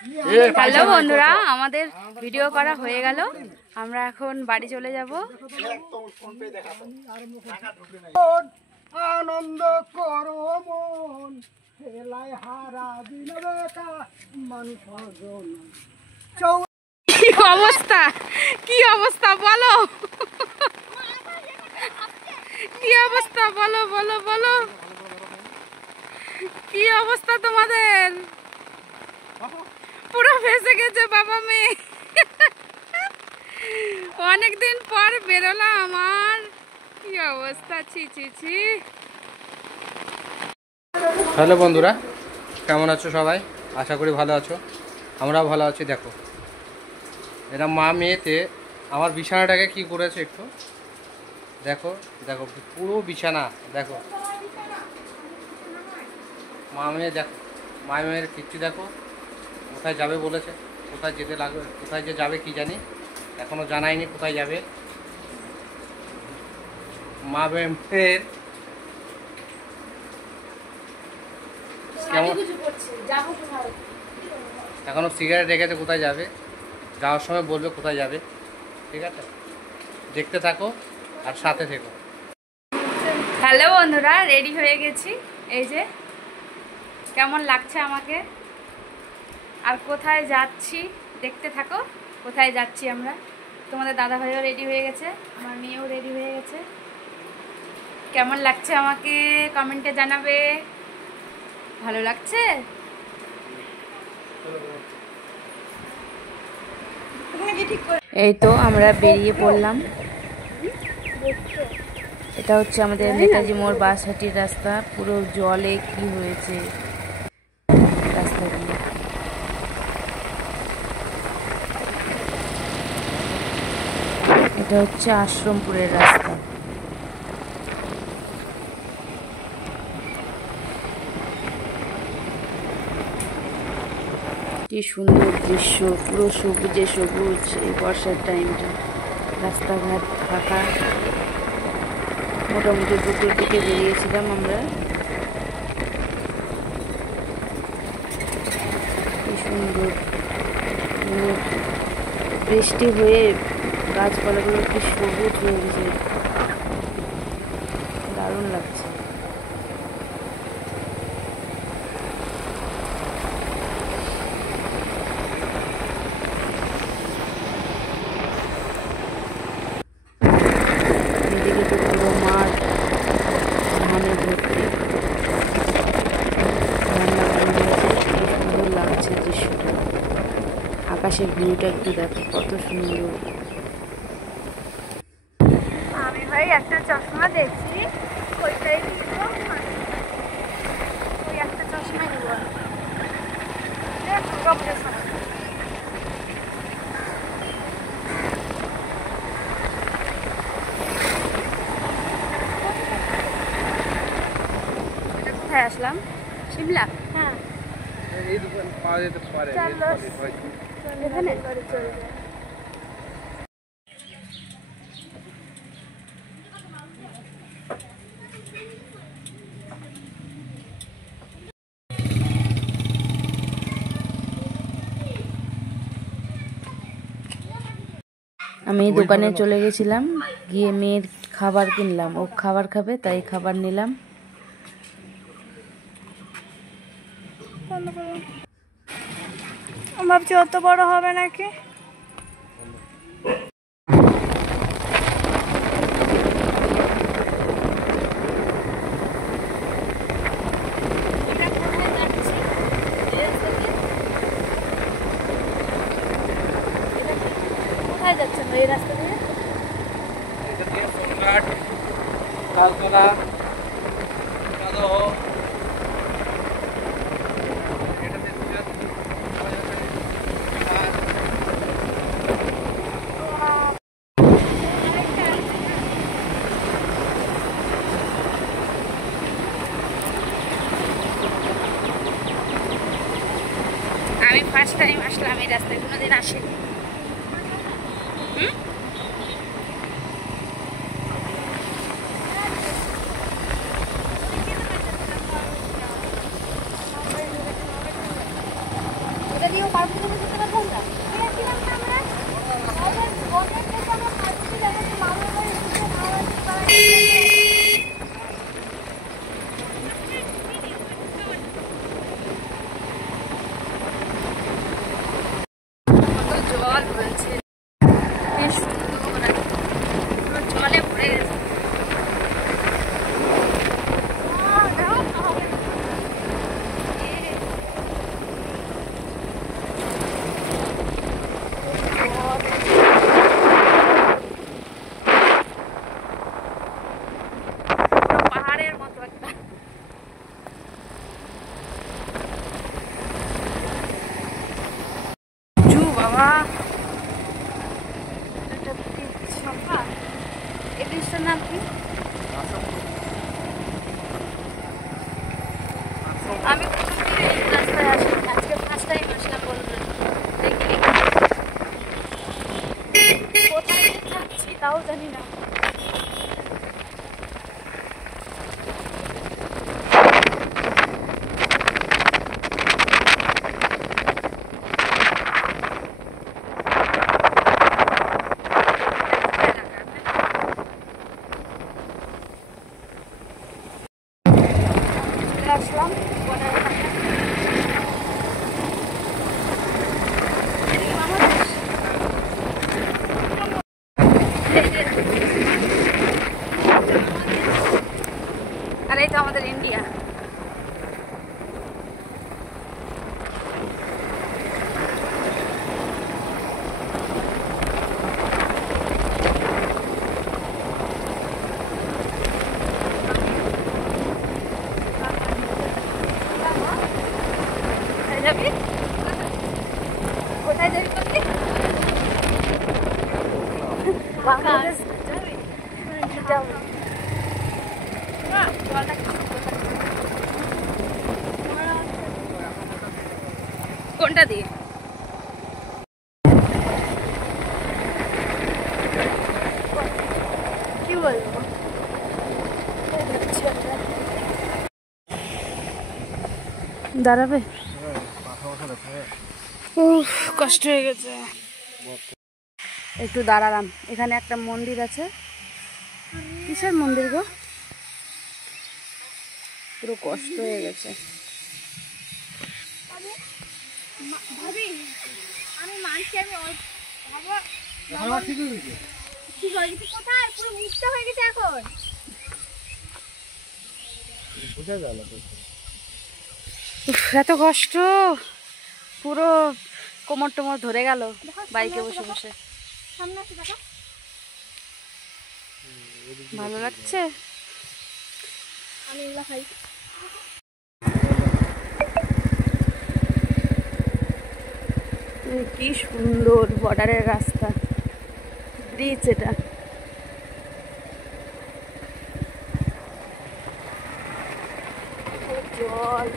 Hello বন্ধুরা, আমাদের video করা হয়ে গেল। আমরা এখন বাড়ি চলে যাব। আনন্দ করো মন, খেলায় হারা দিন কি অবস্থা, কি অবস্থা বলো, কি অবস্থা বলো বলো বলো, কি অবস্থা তোমাদের? পুরো ফেসে গেছে বাবা মেয়ে। অনেকদিন পর বেরোলাম, আমার কি অবস্থা, ছি ছি ছি। হ্যালো বন্ধুরা, কেমন আছো সবাই? আশা করি ভালো আছো, আমরাও ভালো আছি। দেখো এরা মা মেয়েতে আমার বিছানাটাকে কি করেছে একটু দেখো, দেখো পুরো বিছানা দেখো। মা মেয়ে দেখো, মা মেয়ের কিচ্ছু দেখো। কোথায় যাবে বলেছে, কোথায় যেতে লাগবে, কোথায় যে যাবে কি জানি, এখনো জানায়নি কোথায় যাবে। মা মেয়ের কেমন এখনো সিগারেট রেখেছে, কোথায় যাবে, যাওয়ার সময় বলবে কোথায় যাবে। ঠিক আছে, দেখতে থাকো আর সাথে থেকো। হ্যালো বন্ধুরা, রেডি হয়ে গেছি। এই যে কেমন লাগছে আমাকে, আর কোথায় যাচ্ছি দেখতে থাকো। কোথায় যাচ্ছি আমরা, তোমাদের দাদা ভাইও রেডি হয়ে গেছে, আমার মেয়েও রেডি হয়ে গেছে। কেমন লাগছে আমাকে কমেন্টে জানাবে। ভালো লাগছে? এই তো আমরা বেরিয়ে পড়লাম। এটা হচ্ছে আমাদের নেতাজি মোড় বাসহাটির রাস্তা। পুরো জলে কি হয়েছে রাস্তা দিয়ে। এটা হচ্ছে আশ্রমপুরের রাস্তা। কি সুন্দর দৃশ্য, পুরো সবুজে সবুজ এই বর্ষার টাইমটা। রাস্তাঘাট ফাঁকা। মোটামুটি দুটোর দিকে বেরিয়েছিলাম আমরা। কি সুন্দর, বৃষ্টি হয়ে গাছপালাগুলো কি সবুজ হয়ে গেছে, দারুণ লাগছে। এদিকে তো পুরো মাঠ ধানে ভর্তি, ধান লাগানো হয়েছে। কি সুন্দর লাগছে দৃশ্যটা। আকাশের ভিউটা একটু দেখো, কত সুন্দর। আমি ভাই একটা চশমা দেখছি, ওইটাই নিব। ওই একটা চশমা নিব। কোথায় আসলাম? শিমলা? হ্যাঁ, এই দোকান পাওয়া যেতে পারে এখানে চলে যায়। আমি দোকানে চলে গেছিলাম, গিয়ে মেয়ের খাবার কিনলাম। ও খাবার খাবে তাই খাবার নিলাম। ভাবছি অত বড় হবে নাকি। কোথায় যাচ্ছেন এই রাস্তা দিয়ে? সোনঘাট, তালতলা, কাদহ, আমি ফার্স্ট টাইম আসলাম এই রাস্তায়, কোনোদিন আসিনি। গিয়েও পার্বতীপুরে যেতে পারবো আমরা? গিয়েছিলাম না আমরা? আমাদের বনের থেকে আমরা পার্বতী যাবো, মামার বাড়ি থেকে মামার বাড়ি। কত জল হয়েছে, বেশ সুন্দর আর কি। পুরো জলে ভরে গেছে। পুরো পাহাড়ের মতো একটা। জু বাবা, এটা ব্রিজ সম্পা। এই ব্রিজটার নাম কি? আমি কোনোদিন এই রাস্তায় আসিনি, আজকে ফার্স্ট টাইম আসলাম বলতে। দেখি কোথায় যে থাকছি তাও জানি না। চলে আসলাম বনের এখানে। এদিকে বাংলাদেশ। আর এই তো আমাদের ইন্ডিয়া। কোথায় যাবি? কোথায় যাবি বললি? বাংলাদেশ যাবি? যাবো। জলটা কি সুন্দর। কোনটা দিয়ে? কি বলবো? দাঁড়াবে? উফ, কষ্ট হয়ে গেছে। একটু দাঁড়ালাম। এখানে একটা মন্দির আছে। কিসের মন্দির গো? পুরো কষ্ট হয়ে গেছে। ভাবি, আমি মানছি, আমি বাবা ঠিক হয়ে গেছে। ঠিক হয়ে গেছে। কোথায়? পুরো মুক্ত হয়ে গেছে এখন। বুঝা গেল তো। উফ, এত কষ্ট, পুরো কোমর টোমর ধরে গেল বাইকে বসে বসে। সামনে আসো দেখো। ভালো লাগছে। আমি এগুলো খাই। কি সুন্দর বর্ডারের রাস্তা, ব্রিজ এটা। জল,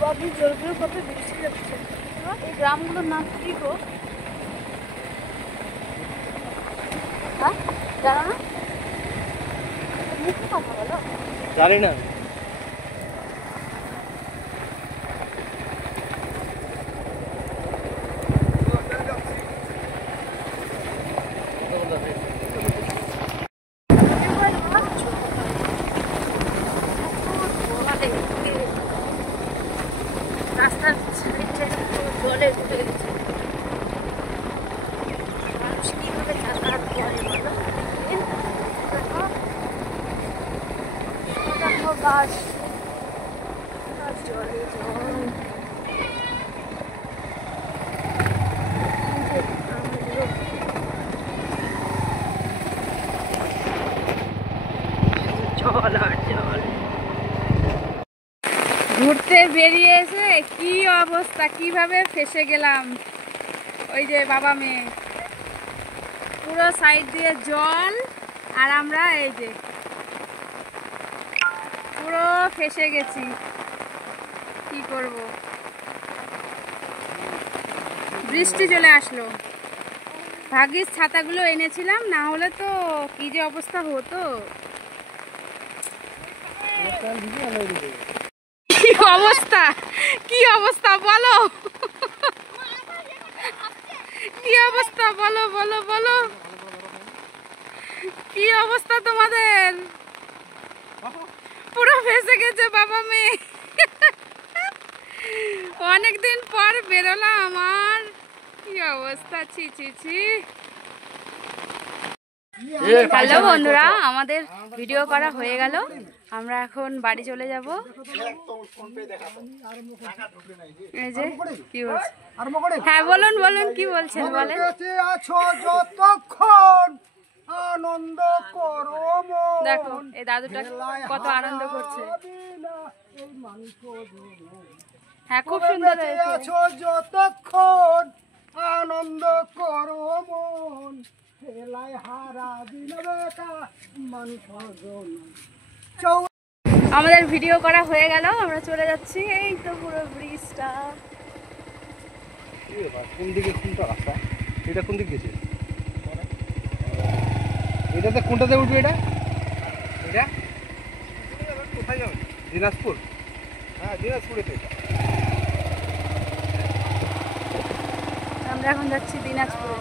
বাবু জলগুলো কত বেশি যাচ্ছে। এই গ্রামগুলোর নাম কি গো? হ্যাঁ, জানো না? মুখে কথা বলো। জানি না। রাস্তার সাইডে জলে ঢুকে গেছে। মানুষ কিভাবে যাতায়াত করে বলো? দেখো গাছ, জলে জল। জল আর জল। ঘুরতে বেরিয়ে এসে কি অবস্থা, কিভাবে ফেসে গেলাম। ওই যে বাবা মেয়ে, পুরো সাইড দিয়ে জল, আর আমরা এই যে পুরো ফেসে গেছি। কি করব, বৃষ্টি চলে আসলো। ভাগ্যিস ছাতাগুলো এনেছিলাম, না হলে তো কি যে অবস্থা হতো। কি অবস্থা, কি অবস্থা বলো, কি অবস্থা বলো বলো বলো, কি অবস্থা তোমাদের? পুরো ফেসে গেছে বাবা মেয়ে। অনেকদিন পর বেরোলাম, আর কি অবস্থা, ছি ছি ছি। হ্যালো বন্ধুরা, আমাদের ভিডিও করা হয়ে গেল, আমরা এখন বাড়ি চলে যাব। এই যে কি বলছে, হ্যাঁ বলুন বলুন, কি বলছেন বলেন। আছো যতক্ষণ আনন্দ করো মন। দেখো এই দাদুটা কত আনন্দ করছে। হ্যাঁ খুব সুন্দর হয়েছে। আছো যতক্ষণ আনন্দ করো মন, খেলায় হারা দিন বেটা মানুষ জন। আমাদের ভিডিও করা হয়ে গেল, আমরা চলে যাচ্ছি। এই তো পুরো ব্রিজটা। কোন দিকে কোনটা রাস্তা? এটা কোন দিক গেছে? এটাতে কোনটাতে উঠবে? এটা এটা কোথায় যাবে? দিনাজপুর। হ্যাঁ দিনাজপুরে তো এটা। আমরা এখন যাচ্ছি দিনাজপুরে।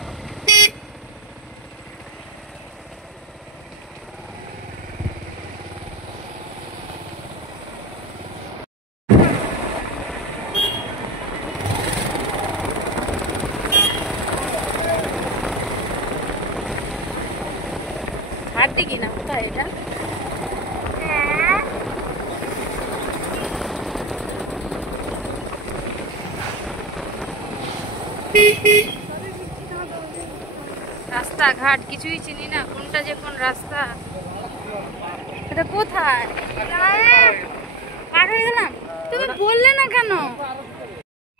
হাট দিকে না, কোথায় এটা? রাস্তাঘাট কিছুই চিনি না, কোনটা যে কোন রাস্তা। এটা কোথায়? পার হয়ে গেলাম, তুমি বললে না কেন?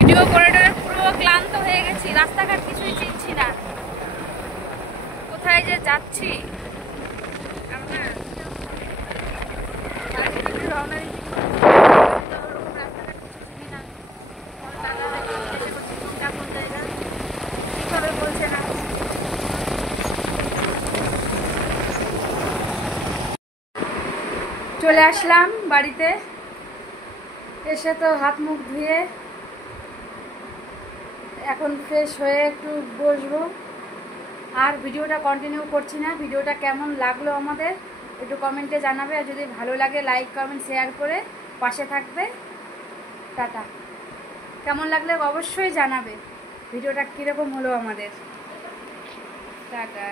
ভিডিও করে পুরো ক্লান্ত হয়ে গেছি, রাস্তাঘাট কিছুই চিনছি না, কোথায় যে যাচ্ছি। আমরা রওনা দিচ্ছি। রাস্তাঘাট কিছু চিনি না। দাদা কোনটা কোন জায়গা কিভাবে বলছে না। চলে আসলাম বাড়িতে, এসে তো হাত মুখ ধুয়ে এখন ফ্রেশ হয়ে একটু বসবো। আর ভিডিওটা কন্টিনিউ করছি না। ভিডিওটা কেমন লাগলো আমাদের একটু কমেন্টে জানাবে, আর যদি ভালো লাগে লাইক কমেন্ট শেয়ার করে পাশে থাকবে। টাটা। কেমন লাগলে অবশ্যই জানাবে ভিডিওটা কীরকম হলো আমাদের। টাটা।